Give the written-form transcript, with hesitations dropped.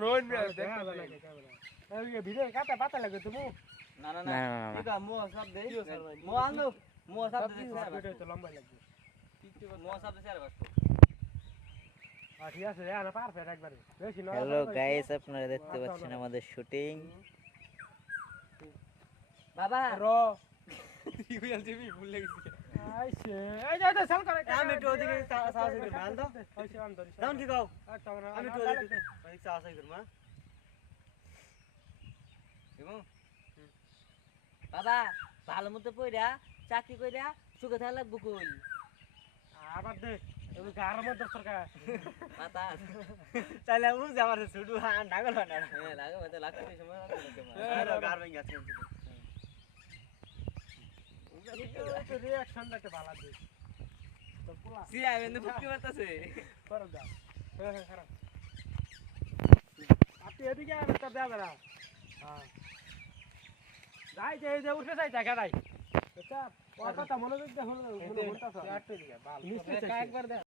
রোন video কাটা পাতা লাগে তুমি না না না ঠিক আছে মো সব দে মো আনো মো সব দে ভিডিও তো লম্বা লাগবে মো সব দে আরে বাস ঠিক আছে না পারফেক্ট একবারে বেশি নয় হ্যালো গাইস, আপনারা দেখতে পাচ্ছেন আমাদের শুটিং। বাবা র ইউএল জিবি ভুল লাগছে আইছে এই যে সাল করে আমি একটু ওদিকে সাহস করি মাল দাও আইছে আন ধরি দাও কি গাও আমি আমি একটু ওদিকে অনেক সাহস করি মা এবং বাবা ভালো মতো পয়রা চাকরি কইরা সুখে থাকা লাগবো কই আবার দে তুমি কার মধ্যে সরকার মাতা তাহলে ও যাবার ছুটু না গেল না হ্যাঁ লাগে মতে লাগতে সময় লাগে মা গার ভেঙে গেছে তো রিঅ্যাকশন দিতে ভালো দে তো পোলা সি আই এন্ড ফুকি মারতাছে করো দাও হ্যাঁ খারাপ আপনি এদিকে আর তো দেবে না হ্যাঁ যাই যে উঠে যাই দেখা যাই আচ্ছা কথা মনোযোগ দিয়ে হলো মনে করতেছ একবার দে